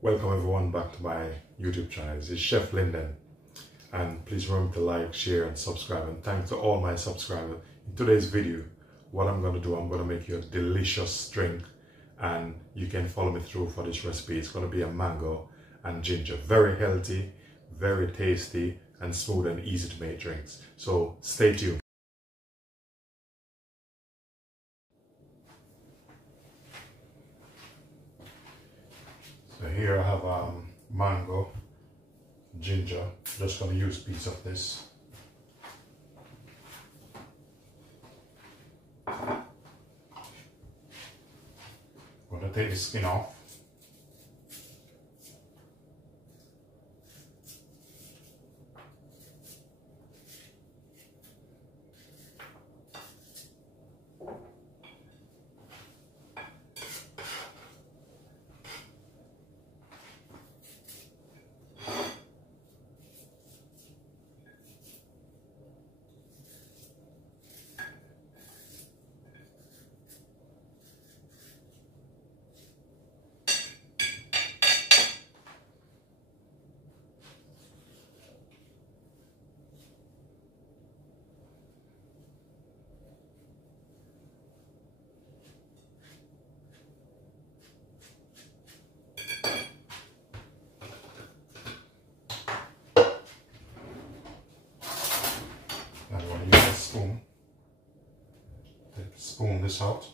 Welcome everyone back to my YouTube channel. This is Chef Linden, and please remember to like, share and subscribe, and thanks to all my subscribers. In today's video, what I'm going to do, I'm going to make you a delicious drink, and you can follow me through for this recipe. It's going to be a mango and ginger. Very healthy, very tasty and smooth and easy to make drinks. So stay tuned. So here I have mango, ginger. Just going to use a piece of this. I'm going to take the skin off. I'm going to use a spoon. Spoon this out.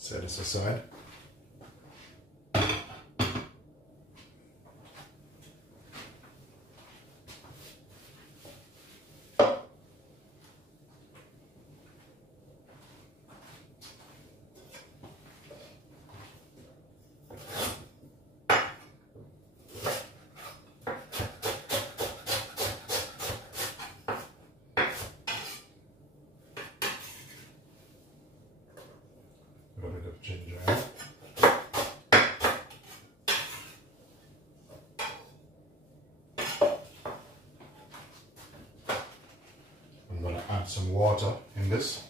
Set this aside. A bit of ginger. I'm going to add some water in this.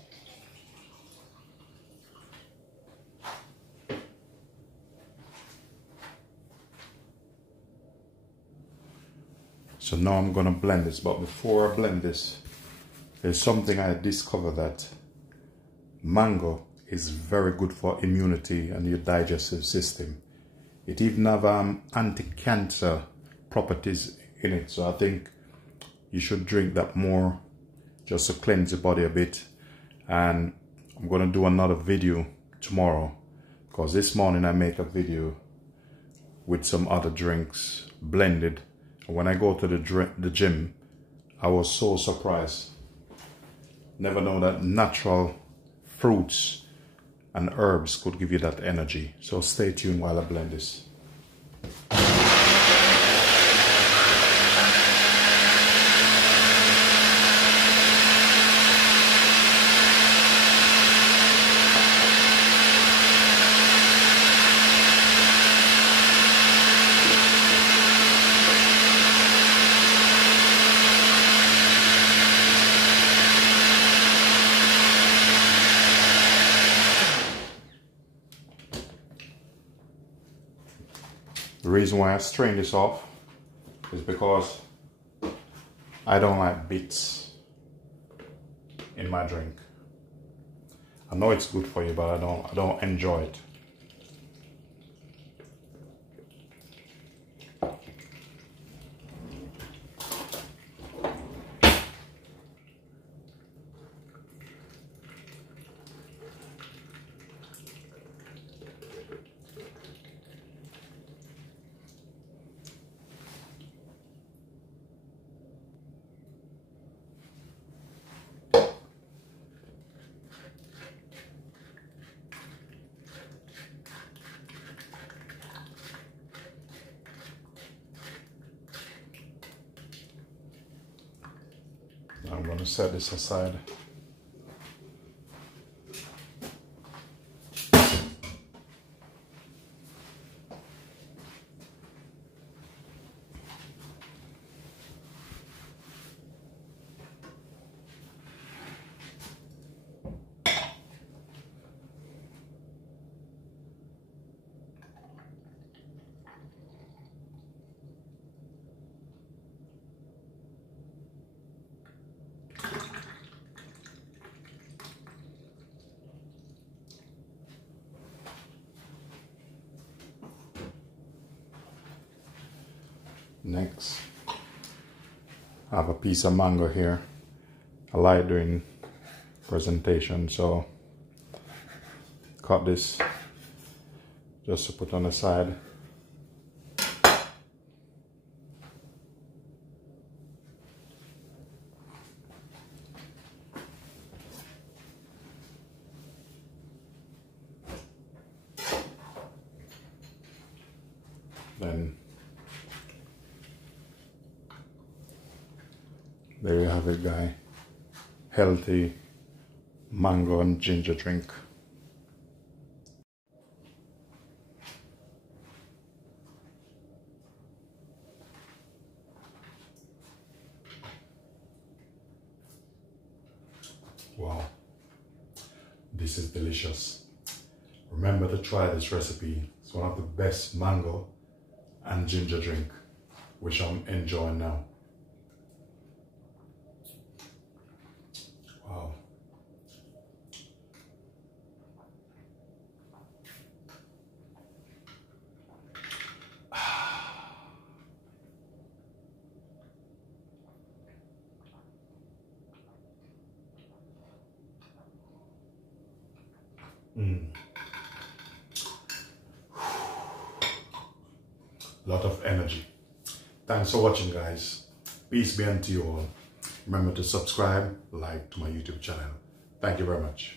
So now I'm going to blend this, but before I blend this, there's something I discovered, that mango is very good for immunity and your digestive system. It even have anti-cancer properties in it, so I think you should drink that more just to cleanse your body a bit. And I'm going to do another video tomorrow, because this morning I make a video with some other drinks blended, and when I go to the gym, I was so surprised. Never know that natural fruits and herbs could give you that energy. So stay tuned while I blend this. The reason why I strain this off is because I don't like bits in my drink. I know it's good for you, but I don't enjoy it. I'm going to set this aside. Next, I have a piece of mango here. I like doing presentation, so cut this just to put on the side. Then there you have it, guy. Healthy mango and ginger drink. Wow, this is delicious. Remember to try this recipe. It's one of the best mango and ginger drink, which I'm enjoying now. Wow. Lot of energy. Thanks for watching, guys. Peace be unto you all. Remember to subscribe, like to my YouTube channel. Thank you very much.